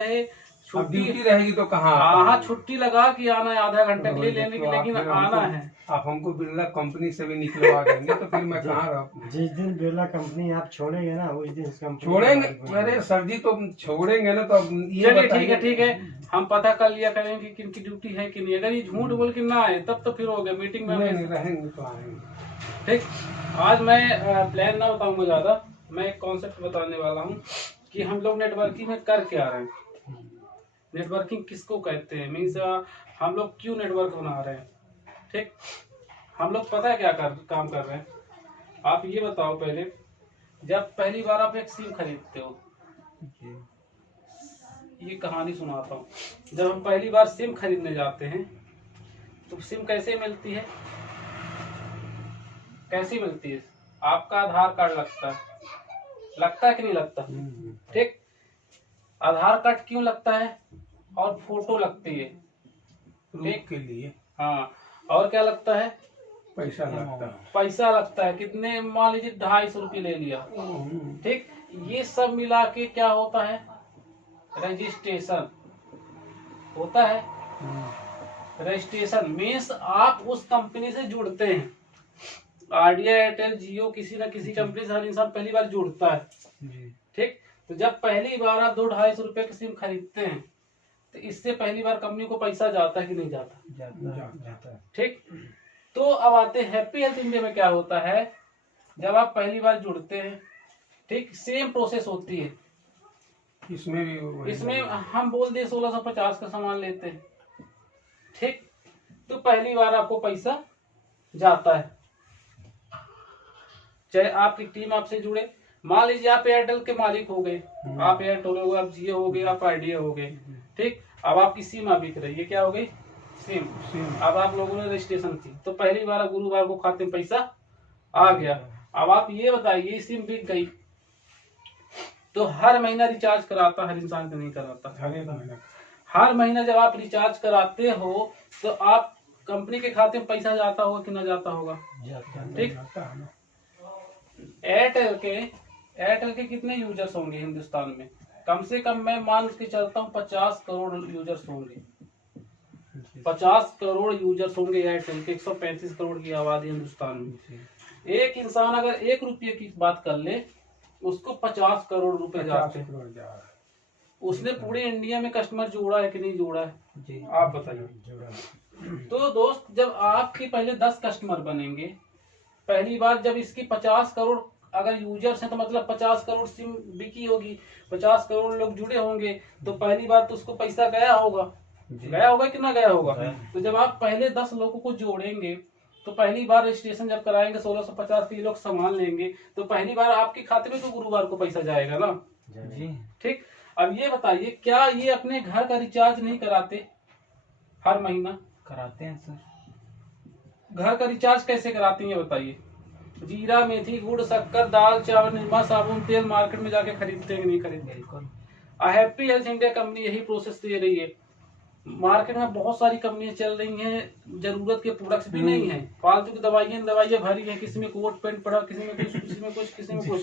अब छुट्टी ड्यूटी रहेगी तो कहाँ हाँ छुट्टी लगा के आना है आधा घंटे के लिए लेने के, लेकिन आना है। आप हमको बिरला कंपनी से भी निकलवा देंगे तो फिर मैं कहाँ रहूँ। जिस दिन बिरला कंपनी आप छोड़ेंगे ना उस दिन कंपनी छोड़ेंगे। अरे सर जी तो छोड़ेंगे ना, तो अब ये चलिए बताइए। ठीक है हम पता कर लिया करेंगे कि किनकी ड्यूटी है कि नहीं। अगर ये झूठ बोल के ना आए तब तो फिर हो गया मीटिंग में। नहीं रहेंगे तो आएंगे। ठीक, आज मैं प्लान ना बताऊंगा ज्यादा, मैं एक कॉन्सेप्ट बताने वाला हूँ कि हम लोग नेटवर्किंग में कर क्या रहे हैं, नेटवर्किंग किसको कहते हैं, मीन्स हम लोग क्यों नेटवर्क बना रहे हैं। ठीक, हम लोग पता है क्या काम कर रहे हैं। आप ये बताओ पहले, जब पहली बार आप एक सिम खरीदते हो, ये कहानी सुनाता हूँ। जब हम पहली बार सिम खरीदने जाते हैं तो सिम कैसे मिलती है, कैसी मिलती है। आपका आधार कार्ड लगता है कि नहीं लगता। ठीक, आधार कार्ड क्यों लगता है और फोटो लगती है ठीक के लिए। हाँ, और क्या लगता है, पैसा लगता है। कितने, मान लीजिए 250 रुपये ले लिया। ठीक, ये सब मिला के क्या होता है, रजिस्ट्रेशन होता है। रजिस्ट्रेशन मीन्स आप उस कंपनी से जुड़ते हैं। आइडिया, एयरटेल, जियो, किसी न किसी कंपनी से हर इंसान पहली बार जुड़ता है। ठीक, तो जब पहली बार आप 200-250 रुपए की सिम खरीदते हैं तो इससे पहली बार कंपनी को पैसा जाता है कि नहीं जाता, जाता है। ठीक, तो अब आते हैं हैप्पी हेल्थ इंडिया में क्या होता है। जब आप पहली बार जुड़ते हैं, ठीक, सेम प्रोसेस होती है। इसमें हम बोल दिए 1650 का सामान लेते हैं। ठीक, तो पहली बार आपको पैसा जाता है, चाहे आपकी टीम आपसे जुड़े। मान लीजिए आप एयरटेल के मालिक हो गए, आप एयरटेल हो गए, आप जियो हो गए, आप आइडिया हो गए। ठीक, अब आपकी सिम बिक रही है, क्या हो गई, सिम। अब आप लोगों ने रजिस्ट्रेशन की तो पहली बार गुरुवार को खाते में पैसा आ गया। अब आप ये बताइए, सिम बिक गई तो हर महीना रिचार्ज कराता, हर इंसान का नहीं कराता। हर महीना जब आप रिचार्ज कराते हो तो आप कंपनी के खाते में पैसा जाता होगा कि ना जाता होगा। ठीक, एयरटेल के कितने यूजर्स होंगे हिंदुस्तान में, कम से कम मैं मान के चलता हूँ 50 करोड़ यूजर्स होंगे। 50 करोड़ यूजर्स होंगे एयरटेल के। 135 करोड़ की आबादी हिंदुस्तान में। एक इंसान अगर 1 रुपये की बात कर ले उसको 50 करोड़ रुपए जाते हैं। उसने पूरे इंडिया में कस्टमर जोड़ा है कि नहीं जोड़ा है, आप बताइए। तो दोस्त, जब आपके पहले 10 कस्टमर बनेंगे, पहली बार जब इसकी 50 करोड़ अगर यूजर्स हैं तो मतलब 50 करोड़ सिम बिकी होगी, 50 करोड़ लोग जुड़े होंगे, तो पहली बार तो उसको पैसा गया होगा कि ना गया होगा। तो जब आप पहले 10 लोगों को जोड़ेंगे तो पहली बार रजिस्ट्रेशन जब कराएंगे 1650 के लोग सामान लेंगे तो पहली बार आपके खाते में तो गुरुवार को पैसा जाएगा ना जी। ठीक, अब ये बताइए, क्या ये अपने घर का रिचार्ज नहीं कराते, हर महीना कराते हैं सर। घर का रिचार्ज कैसे कराते हैं ये बताइए। जीरा, मेथी, गुड़, शक्कर, दाल, चावल, निरमा, साबुन, तेल मार्केट में जाके खरीदते हैं कि नहीं खरीदते। बिल्कुल। हैप्पी हेल्थ इंडिया कंपनी यही प्रोसेस दे रही है। मार्केट में बहुत सारी कंपनियां चल रही हैं, जरूरत के प्रोडक्ट्स भी नहीं है, फालतू की दवाइयां भरी है, किसी में कोट पेंट पड़ा, किसी में कुछ, किसी में कुछ, किसी में कुछ।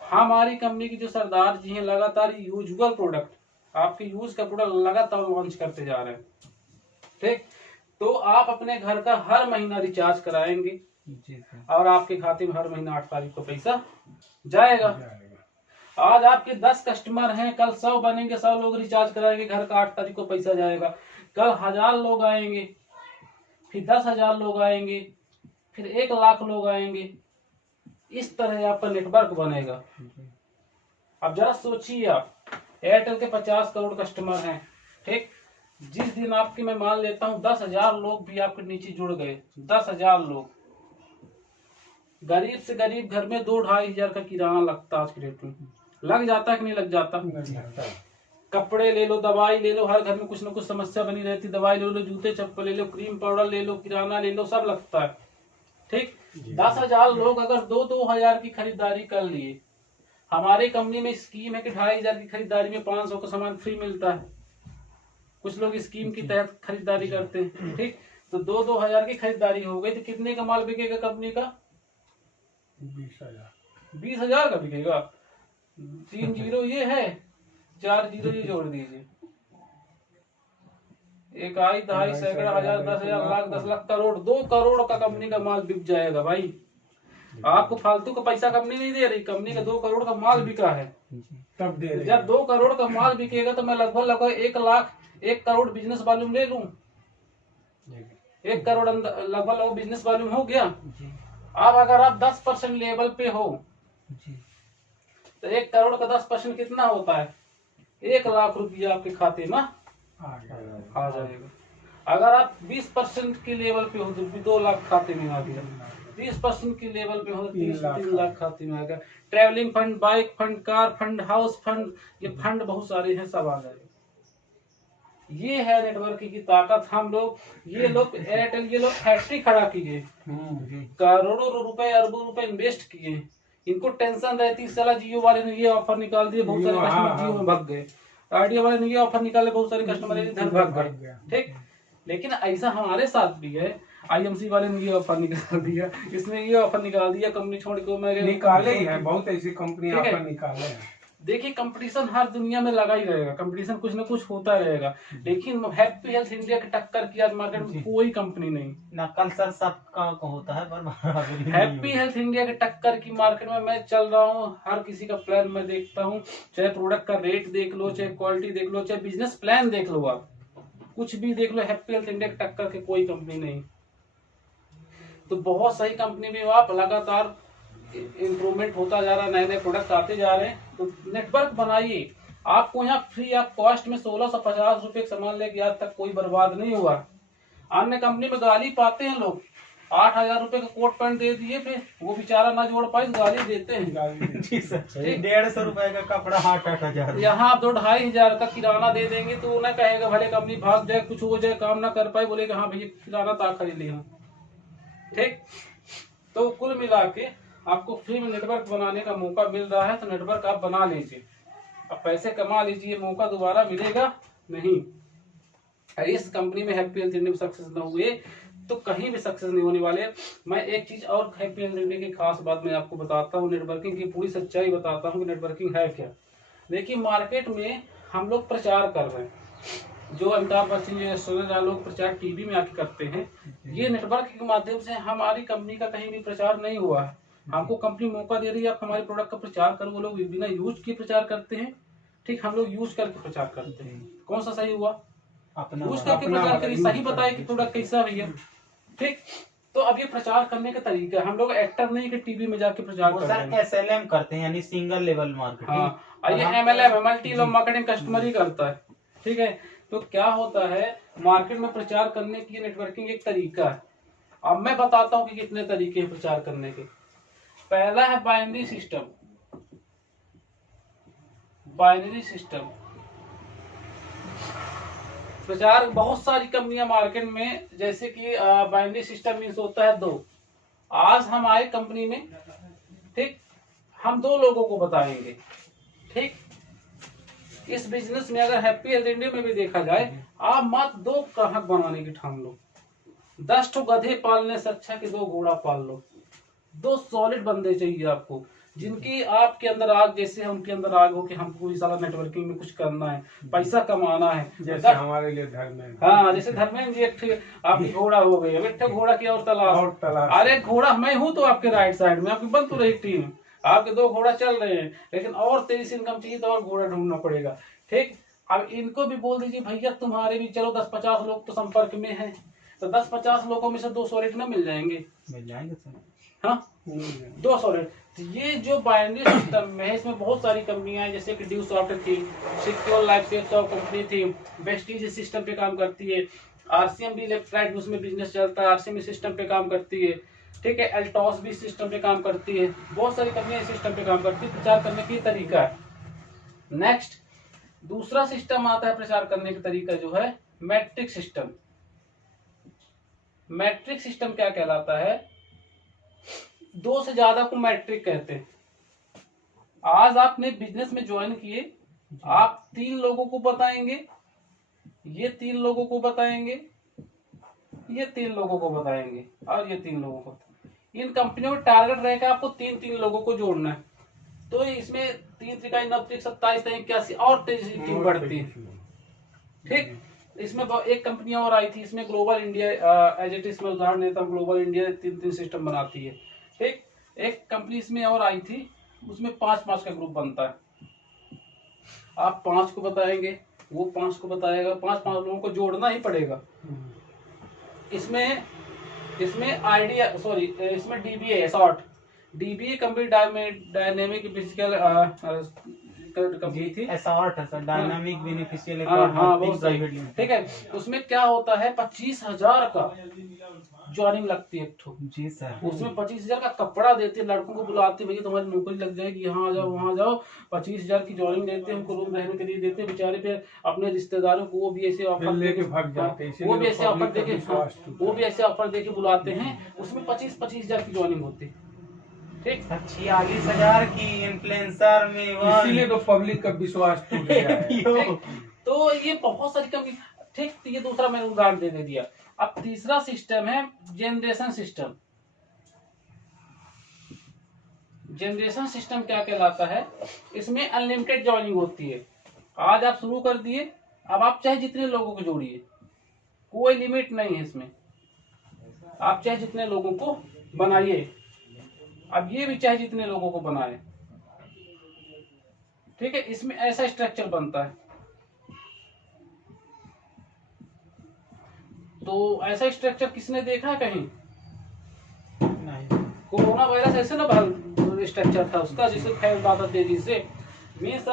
हमारी कंपनी की जो सरदार जी हैं लगातार यूजुअल प्रोडक्ट, आपके यूज का प्रोडक्ट लगातार लॉन्च करते जा रहे हैं। ठीक, तो आप अपने घर का हर महीना रिचार्ज कराएंगे और आपके खाते में हर महीना 8 तारीख को पैसा जाएगा। आज आपके 10 कस्टमर हैं, कल 100 बनेंगे, 100 लोग रिचार्ज कराएंगे, घर का 8 तारीख को पैसा जाएगा। कल 1000 लोग आएंगे, फिर 10,000 लोग आएंगे, फिर 1 लाख लोग आएंगे। इस तरह आपका नेटवर्क बनेगा। अब जरा सोचिए, आप एयरटेल के 50 करोड़ कस्टमर हैं। ठीक, जिस दिन आपके, मैं मान लेता हूँ 10,000 लोग भी आपके नीचे जुड़ गए, 10,000 लोग, गरीब से गरीब घर में 2-2.5 हजार का किराना लगता है आज की डेट में। लग जाता है कि नहीं लग जाता। कपड़े ले लो, दवाई ले लो, हर घर में कुछ न कुछ समस्या बनी रहती, दवाई ले लो, जूते चप्पल ले लो, क्रीम पाउडर ले लो, किराना ले लो, सब लगता है। ठीक, 10,000 लोग अगर 2-2 हजार की खरीदारी कर लिए, हमारी कंपनी में स्कीम है कि 2.5 हजार की खरीदारी में 500 का सामान फ्री मिलता है। कुछ लोग स्कीम के तहत खरीदारी करते हैं। ठीक, तो 2-2 हजार की खरीदारी हो गई तो कितने का माल बिकेगा कंपनी का, 20,000। 20,000 का बिकेगा। 3 जीरो ये है, 4 जीरो ये जोड़ दीजिए, 1 आई 2.5 सैकड़ा 1000 10,000 लाख 10 लाख करोड़, 2 करोड़ का कंपनी का माल बिक जाएगा भाई। आपको फालतू का पैसा कंपनी नहीं दे रही, कंपनी का 2 करोड़ का माल बिका है। तब दे रहे जब 2 करोड़ का माल बिकेगा तो मैं लगभग 1 करोड़ बिजनेस वॉल्यूम ले लूं। 1 करोड़ लगभग बिजनेस वॉल्यूम हो गया। अब अगर आप 10% लेवल पे हो तो 1 करोड़ का 10% कितना होता है? 1 लाख रुपया आपके खाते में आ जाएगा। अगर आप 20% के लेवल पे हो तो 2 लाख खाते में आ गया। 20% के लेवल पे हो तो 3 लाख खाते में आ गया। Travelling fund, bike fund, car fund, house fund, ये फंड बहुत सारे हैं, सब आ जाएगा। ये है नेटवर्किंग की ताकत। हम लोग ये लोग एयरटेल ये लोग फैक्ट्री खड़ा किए, करोड़ों रुपए अरबों रुपए इन्वेस्ट किए। इनको टेंशन रहती साला जियो वाले ने ये ऑफर निकाल दिए, बहुत सारे कस्टमर जियो में भाग गए। आइडिया वाले ने ये ऑफर निकाले, बहुत सारे कस्टमर इधर भाग गए। ठीक, लेकिन ऐसा हमारे साथ भी है। आईएमसी वाले ने ये ऑफर निकाल दिया, इसमें ये ऑफर निकाल दिया, कंपनी छोड़ के मैं निकाले ही है, बहुत ऐसी कंपनी ऑफर निकाले हैं। देखिए कंपटीशन हर दुनिया में लगा ही रहेगा, कंपटीशन कुछ ना कुछ होता रहेगा, लेकिन हैप्पी हेल्थ इंडिया की टक्कर की आज मार्केट में कोई कंपनी नहीं ना। कल सर सबका होता है पर हैप्पी हेल्थ इंडिया की टक्कर की मार्केट में मैं चल रहा हूँ। हर किसी का प्लान मैं देखता हूँ, चाहे प्रोडक्ट का रेट देख लो, चाहे क्वालिटी देख लो, चाहे बिजनेस प्लान देख लो, आप कुछ भी देख लो, हैप्पी हेल्थ इंडिया की टक्कर की कोई कंपनी नहीं। तो बहुत सही कंपनी में आप लगातार इम्प्रूवमेंट होता जा रहा है, नए नए प्रोडक्ट आते जा रहे हैं। तो नेटवर्क बनाइए। आपको यहाँ फ्री ऑफ कॉस्ट में 1650 रुपए का सामान लेके आज तक कोई बर्बाद नहीं हुआ। अन्य कंपनी में गाली पाते हैं लोग, 8000 रुपए का कोट पैंट दे दिए, फिर वो बेचारा ना जोड़ पाए गाली देते हैं। जी सर, 150 रुपए का कपड़ा 8,000। यहाँ आप 2-2,500 का किराना दे देंगे तो वो ना कहेगा भले कंपनी भाग जाए, कुछ हो जाए, काम ना कर पाए, बोलेगा हाँ भैया किराना तो खरीद लिया। ठीक, तो कुल मिला के आपको फ्री में नेटवर्क बनाने का मौका मिल रहा है, तो नेटवर्क आप बना लीजिए, अब पैसे कमा लीजिए, मौका दोबारा मिलेगा नहीं। इस कंपनी में हैप्पी हेल्थ इंडिया में सक्सेस न हुए तो कहीं भी सक्सेस नहीं होने वाले। मैं एक चीज और हैप्पी हेल्थ इंडिया की खास बात मैं आपको बताता हूँ, नेटवर्किंग की पूरी सच्चाई बताता हूँ कि नेटवर्किंग है क्या। देखिए मार्केट में हम लोग प्रचार कर रहे हैं, जो अमिताभ बच्चन जो सोने लोग प्रचार टीवी में आके करते हैं, ये नेटवर्क के माध्यम से हमारी कंपनी का कहीं भी प्रचार नहीं हुआ है। हमको कंपनी मौका दे रही है, आप हमारे प्रोडक्ट का प्रचार करो। वो लोग बिना यूज के प्रचार करते हैं, ठीक, हम लोग यूज करके प्रचार करते हैं। कौन सा सही हुआ? यूज करके प्रचार करिए, सही बताए कि प्रोडक्ट कैसा भैया। ठीक, तो अब ये प्रचार करने का तरीका है, हम लोग एक्टर नहीं कि टीवी में जाके प्रचार कर रहे हैं। SLM करते हैं, यानी सिंगल लेवल मार्केटिंग। हाँ, ये MLM multi level marketing customer ही करता है। ठीक है, तो क्या होता है मार्केट में प्रचार करने की नेटवर्किंग एक तरीका है। अब मैं बताता हूँ कि कितने तरीके हैं प्रचार करने के। पहला है बाइनरी सिस्टम। बाइनरी सिस्टम प्रचार बहुत सारी कंपनियां मार्केट में, जैसे कि बाइनरी सिस्टम मीन्स होता है 2। आज हम आए कंपनी में, ठीक, हम 2 लोगों को बताएंगे। ठीक, इस बिजनेस में अगर हैप्पी हेल्थ इंडिया में भी देखा जाए, आप मात्र 2 ग्राहक बनाने की ठान लो। 10 ठो गधे पालने से अच्छा कि 2 घोड़ा पाल लो। 2 सॉलिड बंदे चाहिए आपको, जिनकी आपके अंदर आग जैसे उनके अंदर आग हो कि हमको इस साला नेटवर्किंग में कुछ करना है, पैसा कमाना है। जैसे हमारे लिए धर्मेंद्र, हाँ, जैसे धर्मेंद्र जी एक आपकी घोड़ा हो गई, अब एक घोड़ा की और तलाश। अरे घोड़ा मैं हूँ तो आपके राइट साइड में, आपकी बन तो रही टीम, आपके 2 घोड़ा चल रहे हैं, लेकिन और तेजी से इनकम चाहिए तो और घोड़ा ढूंढना पड़ेगा। ठीक, अब इनको भी बोल दीजिए भैया तुम्हारे भी चलो 10-50 लोग तो संपर्क में हैं, तो 10-50 लोगों में से 2 सॉलिड ना मिल जाएंगे सर। हाँ, 2 सॉलिड। तो ये जो बाइनरी सिस्टम में है, इसमें बहुत सारी कंपनियां हैं, जैसे कि ड्यू सॉफ्ट थी, secure life safe soft company थी, वेस्टीज सिस्टम पे काम करती है, RCM भी लेफ्ट राइट उसमें बिजनेस चलता है, RCM सिस्टम पे काम करती है। ठीक है, एल्टॉस भी सिस्टम पे काम करती है, बहुत सारी कंपनियां इस सिस्टम पे काम करती है। प्रचार करने की तरीका है। नेक्स्ट दूसरा सिस्टम आता है प्रचार करने का तरीका, जो है मैट्रिक सिस्टम। मैट्रिक सिस्टम क्या कहलाता है? 2 से ज्यादा को मैट्रिक कहते हैं। आज आपने बिजनेस में ज्वाइन किए, आप 3 लोगों को बताएंगे, ये 3 लोगों को बताएंगे, ये 3 लोगों को बताएंगे, और ये 3 लोगों को। इन कंपनियों का टारगेट रहेगा आपको 3-3 लोगों को जोड़ना है। तो इसमें 3 त्रिकाई 9 त्रिक 27 तक 81 और तेजी से टीम बढ़ती है। ठीक, इसमें एक कंपनी और आई थी, इसमें global India, as it is मैं उदाहरण देता हूँ, ग्लोबल इंडिया 3 सिस्टम बनाती है। ठीक, एक कंपनी इसमें और आई थी, उसमें 5 का ग्रुप बनता है। आप 5 को बताएंगे, वो 5 को बताएगा, 5 लोगों को जोड़ना ही पड़ेगा। इसमें आइडिया इसमें dBA short, dBA company dynamic physical company थी, असॉर्ट है सर, डायनामिक बेनिफिशियल हाँ वो सही। ठीक है, उसमें क्या होता है 25,000 का ज्वाइनिंग लगती है एक ठो। जी सर। उसमें 25,000 का कपड़ा देते, लड़कों को बुलाते, भैया तुम्हारी नौकरी लग जाएगी, यहाँ जाओ वहाँ जाओ, 25,000 की ज्वाइनिंग देते, उनको रूम रहने के लिए देते, बेचारे पे अपने रिश्तेदारों को वो भी ऐसे ऑफर लेके भाग जाते हैं, वो भी ऐसे इसीलिए ऑफर public का देके विश्वास टूटा। वो भी ऐसे ऑफर देके बुलाते हैं, उसमें 25,000 की ज्वाइनिंग होती। ठीक, 46,000 की इन्फ्लुएंसर में इसीलिए तो पब्लिक का विश्वास टूट गया है। ठीक, तो ये बहुत सारी कंपनी। ठीक, तो ये दूसरा मैंने उदाहरण दे दिया। अब तीसरा सिस्टम है जनरेशन सिस्टम। जनरेशन सिस्टम क्या कहलाता है? इसमें अनलिमिटेड ज्वाइनिंग होती है। आज आप शुरू कर दिए, अब आप चाहे जितने लोगों को जोड़िए, कोई लिमिट नहीं है इसमें। आप चाहे जितने लोगों को बनाइए, अब ये भी चाहे जितने लोगों को बनाए। ठीक है, इसमें ऐसा स्ट्रक्चर बनता है। तो ऐसा स्ट्रक्चर किसने देखा है कहीं? नहीं। कोरोना वायरस ऐसे ना स्ट्रक्चर था उसका, जिससे फैलता था तेजी से। मीन्स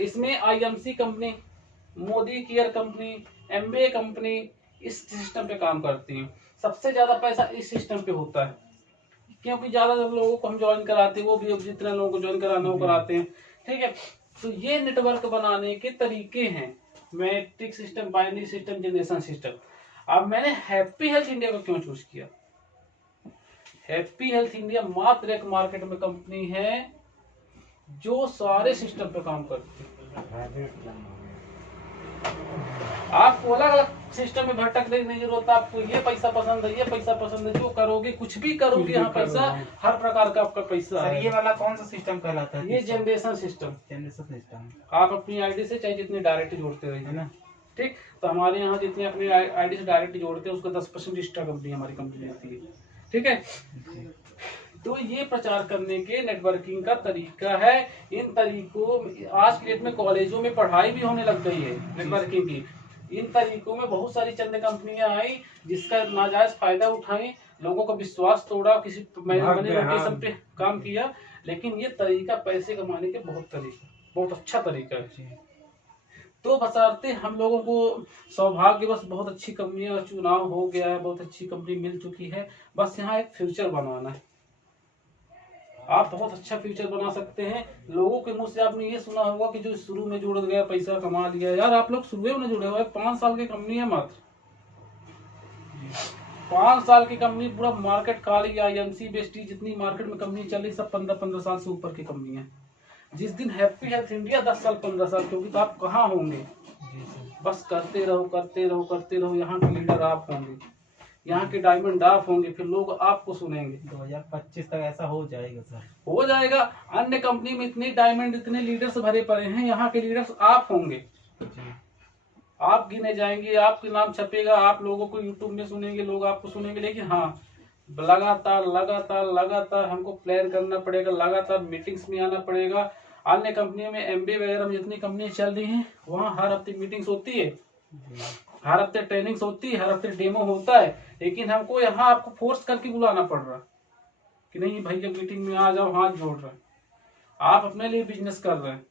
इसमें IMC company, Modi care company, MBA company इस सिस्टम पे काम करती है। सबसे ज्यादा पैसा इस सिस्टम पे होता है, क्योंकि ज्यादा लोगों को हम ज्वाइन कराते हैं, वो भी जितने लोगों को ज्वाइन कराना वो कराते हैं। ठीक है, तो ये नेटवर्क बनाने के तरीके हैं, matric system, binary system, generation system. अब मैंने हैप्पी हेल्थ इंडिया को क्यों चूज किया? हैप्पी हेल्थ इंडिया मात्र एक मार्केट में कंपनी है जो सारे सिस्टम पे काम करती है। आपको अलग अलग सिस्टम में भटकने की नहीं जरूरत। आपको ये पैसा पसंद है, ये पैसा पसंद है, जो करोगे कुछ भी करोगे, यहाँ पैसा हर प्रकार का आपका पैसा सर है। ये वाला कौन सा सिस्टम कहलाता है? ये जनरेशन सिस्टम। जनरेशन सिस्टम आप अपनी आईडी से चाहे जितने डायरेक्ट जोड़ते रहिए, है ना। ठीक। तो हमारे यहाँ जितने अपनी आईडी से डायरेक्ट जोड़ते हैं उसका 10% एक्स्ट्रा कंपनी हमारी कंपनी देती है। ठीक है, तो ये प्रचार करने के नेटवर्किंग का तरीका है। इन तरीकों आज की डेट में कॉलेजों में पढ़ाई भी होने लग गई है नेटवर्किंग की। इन तरीकों में बहुत सारी चंद कंपनियां आई जिसका नाजायज फायदा उठाई, लोगों का विश्वास तोड़ा, किसी बने लोकेशन पे काम किया। लेकिन ये तरीका पैसे कमाने के बहुत अच्छा तरीका है। तो बशर्ते हम लोगों को सौभाग्यवश बहुत अच्छी कंपनियों का चुनाव हो गया है, बहुत अच्छी कंपनी मिल चुकी है, बस यहाँ एक फ्यूचर बनाना है। आप बहुत अच्छा फ्यूचर बना सकते हैं। लोगों के मुंह से आपने ये सुना होगा कि जो शुरू में जुड़ गया पैसा कमा लिया। यार आप लोग शुरू में जुड़े हुए, 5 साल की कंपनी है मात्र, 5 साल की कंपनी, पूरा मार्केट खाली। आईएमसी बेस्टी जितनी मार्केट में कंपनी चल रही सब 15 साल से ऊपर की कंपनी है। जिस दिन हैप्पी हेल्थ इंडिया 10 साल 15 साल की होगी तो आप कहाँ होंगे? बस करते रहो करते रहो करते रहो। यहाँ के लीडर आप होंगे, यहाँ के डायमंड आप होंगे, फिर लोग आपको सुनेंगे। 2025 तक ऐसा हो जाएगा सर, हो जाएगा। अन्य कंपनी में इतने डायमंड, इतने लीडर्स भरे पड़े हैं, यहाँ के लीडर्स आप होंगे। आप गिने जाएंगे, आपके नाम छपेगा, आप लोगों को यूट्यूब में सुनेंगे, लोग आपको सुनेंगे। लेकिन हाँ, लगातार लगातार लगातार हमको प्लान करना पड़ेगा, लगातार मीटिंग्स में आना पड़ेगा। अन्य कंपनियों में एमबीए वगैरह में जितनी कंपनी चल रही हैं वहाँ हर हफ्ते मीटिंग्स होती है, हर हफ्ते ट्रेनिंग्स होती है, हर हफ्ते डेमो होता है। लेकिन हमको यहाँ आपको फोर्स करके बुलाना पड़ रहा कि नहीं भैया मीटिंग में आ जाओ, हाथ जोड़ रहे हैं। आप अपने लिए बिजनेस कर रहे हैं,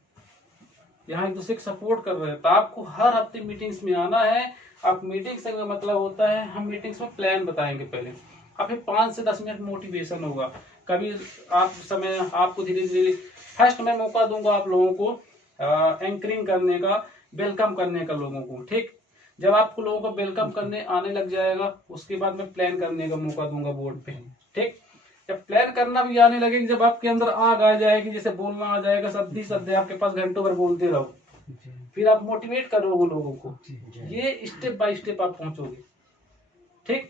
यहाँ एक दूसरे को सपोर्ट कर रहे हैं, तो आपको हर हफ्ते मीटिंग्स में आना है। आप मीटिंग से मतलब होता है, हम मीटिंग्स में प्लान बताएंगे पहले, अब फिर 5 से 10 मिनट मोटिवेशन होगा। कभी आप समय आपको धीरे धीरे फर्स्ट मैं मौका दूंगा आप लोगों को एंकरिंग करने का, वेलकम करने का लोगों को। ठीक, जब आपको लोगों को वेलकम करने आने लग जाएगा उसके बाद मैं प्लान करने का मौका दूंगा बोर्ड पे। ठीक, जब प्लान करना भी आने लगेगी, जब आपके अंदर आग आ जाएगी, जैसे बोलना आ जाएगा, सद्दी आपके पास घंटों भर बोलते रहो, फिर आप मोटिवेट करोगे लोगों को। ये स्टेप बाय स्टेप आप पहुंचोगे। ठीक,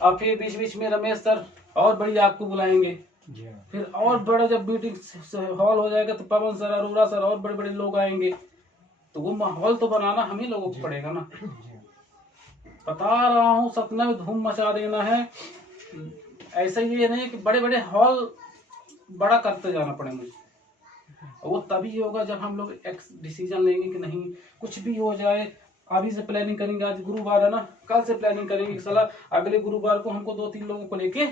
और फिर बीच बीच में रमेश सर और बड़ी आपको बुलाएंगे, जी हाँ। फिर और बड़ा जब मीटिंग हॉल हो जाएगा तो पवन सर, अरोड़ा सर और बड़े बड़े लोग आएंगे, तो वो माहौल तो बनाना हम ही लोगों को पड़ेगा ना। जी हाँ। बता रहा हूँ, सपने में धूम मचा देना है। ऐसा ये नहीं कि बड़े बड़े हॉल बड़ा करते जाना पड़े मुझे। वो तभी होगा जब हम लोग एक डिसीजन लेंगे कि नहीं कुछ भी हो जाए, अभी से प्लानिंग करेंगे। आज गुरुवार है ना, कल से प्लानिंग करेंगे कि साला अगले गुरुवार को हमको 2-3 लोगों को लेके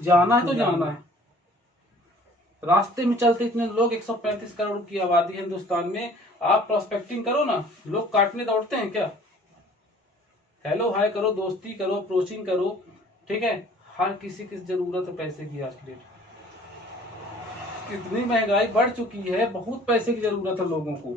जाना है तो जाना है। रास्ते में चलते इतने लोग, 135 करोड़ की आबादी है हिंदुस्तान में, आप प्रोस्पेक्टिंग करो ना, लोग काटने दौड़ते हैं क्या? हेलो हाय करो, दोस्ती करो, अप्रोचिंग करो, ठीक है। हर किसी की जरूरत है पैसे की आज की डेट। इतनी महंगाई बढ़ चुकी है, बहुत पैसे की जरूरत है लोगों को।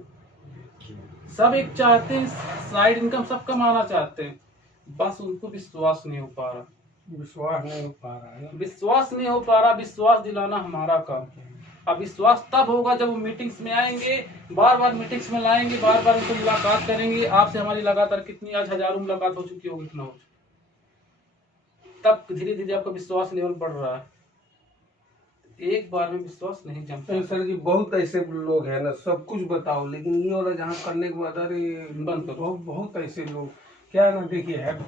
सब एक चाहते हैं, साइड इनकम सब कमाना चाहते हैं, बस उनको विश्वास नहीं हो पा रहा। विश्वास नहीं हो पा रहा है। विश्वास नहीं हो पा रहा, विश्वास दिलाना हमारा काम है। अब विश्वास तब होगा जब वो मीटिंग्स में आएंगे, बार बार मीटिंग्स में लाएंगे, बार बार उनको मुलाकात करेंगे। आपसे हमारी लगातार कितनी, आज हजारों मुलाकात हो चुकी होगी, इतना हो चुकी, तब धीरे धीरे आपका विश्वास लेवल बढ़ रहा है। एक बार में विश्वास नहीं जमता। तो सर जी बहुत ऐसे लोग हैं ना, सब कुछ बताओ, लेकिन ये वाला जहाँ करने के बाद अरे बंद करो। बहुत बहुत ऐसे लोग क्या है ना, देखिए हैप्पी